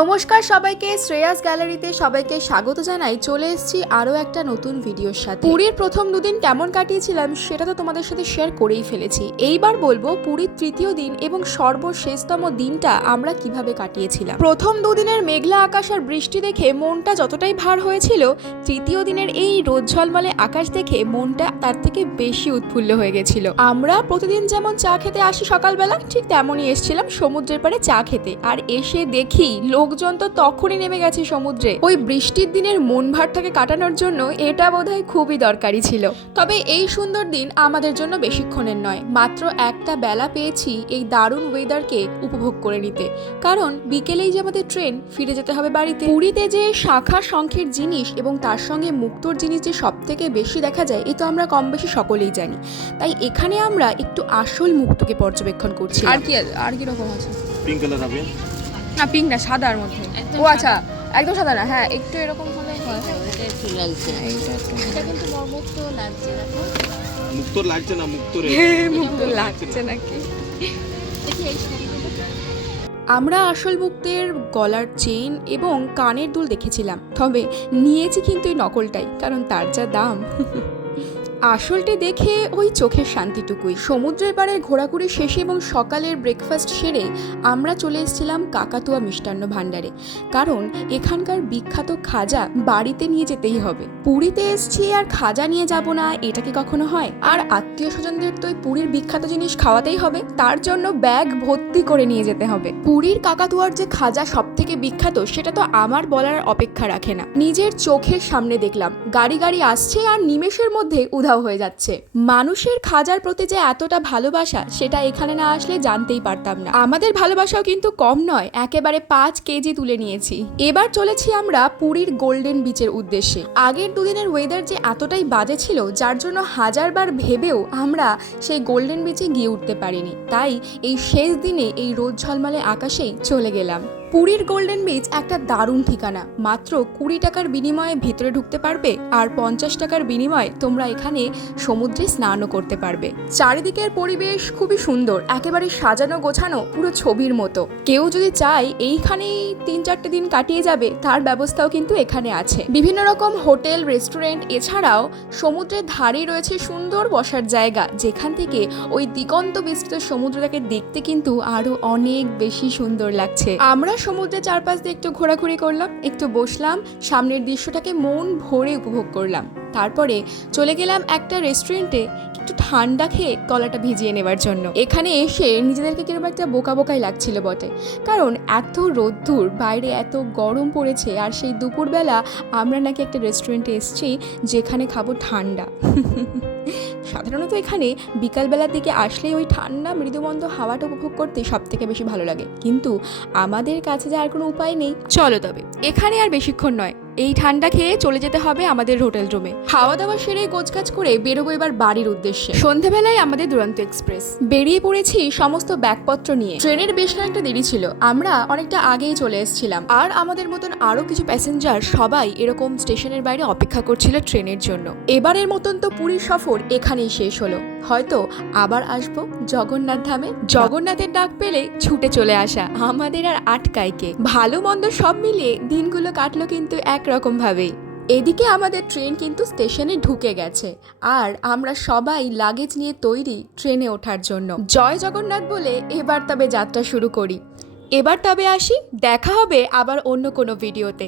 নমস্কার সবাইকে, শ্রেয়াস গ্যালারিতে সবাইকে স্বাগত জানাই। চলে এসেছি আরও একটা নতুন ভিডিওর সাথে। পুরীর প্রথম দুদিন কেমন কাটিয়েছিলাম সেটা তো তোমাদের সাথে শেয়ার করেই ফেলেছি। এইবার বলব পুরীর তৃতীয় দিন এবং সর্বশেষতম দিনটা আমরা কীভাবে কাটিয়েছিলাম। প্রথম দুদিনের মেঘলা আকাশ আর বৃষ্টি দেখে মনটা যতটাই ভার হয়েছিল, তৃতীয় দিনের এই রোদ ঝলমলে আকাশ দেখে মনটা তার থেকে বেশি উৎফুল্ল হয়ে গেছিল। আমরা প্রতিদিন যেমন চা খেতে আসি সকালবেলা, ঠিক তেমনই এসেছিলাম সমুদ্রের পাড়ে চা খেতে। আর এসে দেখি লোকজন তো তখনই নেমে গেছে সমুদ্রে। ওই বৃষ্টির দিনের মন ভারটাকে কাটানোর জন্য এটা বোধহয় খুবই দরকারি ছিল। তবে এই সুন্দর দিন আমাদের জন্য বেশিক্ষণের নয় মাত্র একটা বেলা পেয়েছি এই দারুণ ওয়েদারকে উপভোগ করে নিতে। কারণ বিকেলেই যে আমাদের ট্রেন ফিরে যেতে হবে বাড়িতে। পুরীতে যে শাখা শঙ্খের জিনিস এবং তার সঙ্গে মুক্তোর জিনিস যে সব থেকে বেশি দেখা যায় এ তো আমরা কম বেশি সকলেই জানি। তাই এখানে আমরা একটু আসল মুক্তকে পর্যবেক্ষণ করছি আর কি আর কি রকম আছে? পিঙ্ক কালার হবে। না পিঙ্ক না সাদার মধ্যে। ও আচ্ছা একদম সাদা না হ্যাঁ একটু এরকম হলে একটু লাগছে এটা কিন্তু মর্মুক্ত লাগছে মুক্ত লাগছে না মুক্ত রে। মুক্ত লাগছে নাকি? দেখি এই আমরা আসল মুক্তের গলার চেন এবং কানের দুল দেখেছিলাম তবে নিয়েছি কিন্তু এই নকলটাই কারণ তার যা দাম। আসলটি দেখে ওই চোখের শান্তিটুকুই। সমুদ্রের পাড়ে ঘোরাঘুরি শেষে এবং সকালের ব্রেকফাস্ট সেরে আমরা চলে এসেছিলাম কাকাতুয়া মিষ্টান্ন ভাণ্ডারে। কারণ এখানকার বিখ্যাত খাজা বাড়িতে নিয়ে যেতেই হবে। পুরীতে এসছি আর খাজা নিয়ে যাব না, এটা কি কখনো হয়? আর আত্মীয় স্বজনদের তো পুরীর বিখ্যাত জিনিস খাওয়াতেই হবে, তার জন্য ব্যাগ ভর্তি করে নিয়ে যেতে হবে। পুরীর কাকাতুয়ার যে খাজা সব থেকে বিখ্যাত, সেটা তো আমার বলার অপেক্ষা রাখে না। নিজের চোখের সামনে দেখলাম, গাড়ি গাড়ি আসছে আর নিমেষের মধ্যে উধাও হয়ে যাচ্ছে। মানুষের খাজার প্রতি যে এতটা ভালোবাসা, সেটা এখানে না আসলে জানতেই পারতাম না। আমাদের ভালোবাসাও কিন্তু কম নয়, একেবারে পাঁচ কেজি তুলে নিয়েছি। এবার চলেছি আমরা পুরীর গোল্ডেন বিচের উদ্দেশ্যে। আগের দুদিনের ওয়েদার যে এতটাই বাজে ছিল, যার জন্য হাজারবার ভেবেও আমরা সেই গোল্ডেন বিচে গিয়ে উঠতে পারিনি। তাই এই শেষ দিনে এই রোদ ঝলমলে আকাশেই চলে গেলাম। পুরীর গোল্ডেন বিচ একটা দারুণ ঠিকানা। মাত্র কুড়ি টাকার বিনিময়ে ভিতরে ঢুকতে পারবে আর পঞ্চাশ টাকার বিনিময়ে তোমরা এখানে সমুদ্রে স্নানও করতে পারবে। চারিদিকের পরিবেশ খুবই সুন্দর, একেবারে সাজানো গোছানো পুরো ছবির মতো। কেউ যদি চায় এইখানেই তিন চারটে দিন কাটিয়ে যাবে, তার ব্যবস্থাও কিন্তু এখানে আছে। বিভিন্ন রকম হোটেল, রেস্টুরেন্ট, এছাড়াও সমুদ্রের ধারেই রয়েছে সুন্দর বসার জায়গা, যেখান থেকে ওই দিগন্ত বিস্তৃত সমুদ্রটাকে দেখতে কিন্তু আরও অনেক বেশি সুন্দর লাগছে। আমরা সমুদ্রের চারপাশ দিয়ে একটু ঘোরাঘুরি করলাম, একটু বসলাম, সামনের দৃশ্যটাকে মন ভরে উপভোগ করলাম। তারপরে চলে গেলাম একটা রেস্টুরেন্টে একটু ঠান্ডা খেয়ে গলাটা ভিজিয়ে নেবার জন্য। এখানে এসে নিজেদেরকে কীরকম একটা বোকা বোকাই লাগছিল বটে। কারণ এত রোদ্দুর, বাইরে এত গরম পড়েছে, আর সেই দুপুরবেলা আমরা নাকি একটা রেস্টুরেন্টে এসেছি যেখানে খাব ঠান্ডা। সাধারণত এখানে বিকালবেলার দিকে আসলে ওই ঠান্ডা, মৃদুমন্দ হাওয়াটা উপভোগ করতে সব থেকে বেশি ভালো লাগে। কিন্তু আমাদের কাছে যে আর কোনো উপায় নেই, চলো তবে। এখানে আর বেশিক্ষণ নয়। এই ঠান্ডা খেয়ে চলে যেতে হবে আমাদের হোটেল রুমে। খাওয়া দাওয়া সেরে গোছগাছ করে বেরোবো এবার বাড়ির উদ্দেশ্যে। সন্ধেবেলায় আমাদের দুরন্ত এক্সপ্রেস। বেরিয়ে পড়েছি সমস্ত ব্যাগপত্র নিয়ে। ট্রেনের বেশ খানিকটা দেরি ছিল। আমরা অনেকটা আগেই চলে এসেছিলাম। আর আমাদের মতন আরও কিছু প্যাসেঞ্জার সবাই এরকম স্টেশনের বাইরে অপেক্ষা করছিল ট্রেনের জন্য। এবারের মতন তো পুরীর সফর এখানেই শেষ হলো। হয়তো আবার আসব জগন্নাথ ধামে। জগন্নাথের ডাক পেলে ছুটে চলে আসা আমাদের আর আটকায় কে। ভালো মন্দ সব মিলিয়ে দিনগুলো কাটলো কিন্তু একরকম ভাবেই এদিকে আমাদের ট্রেন কিন্তু স্টেশনে ঢুকে গেছে। আর আমরা সবাই লাগেজ নিয়ে তৈরি ট্রেনে ওঠার জন্য। জয় জগন্নাথ বলে এবার তবে যাত্রা শুরু করি। এবার তবে আসি, দেখা হবে আবার অন্য কোনো ভিডিওতে।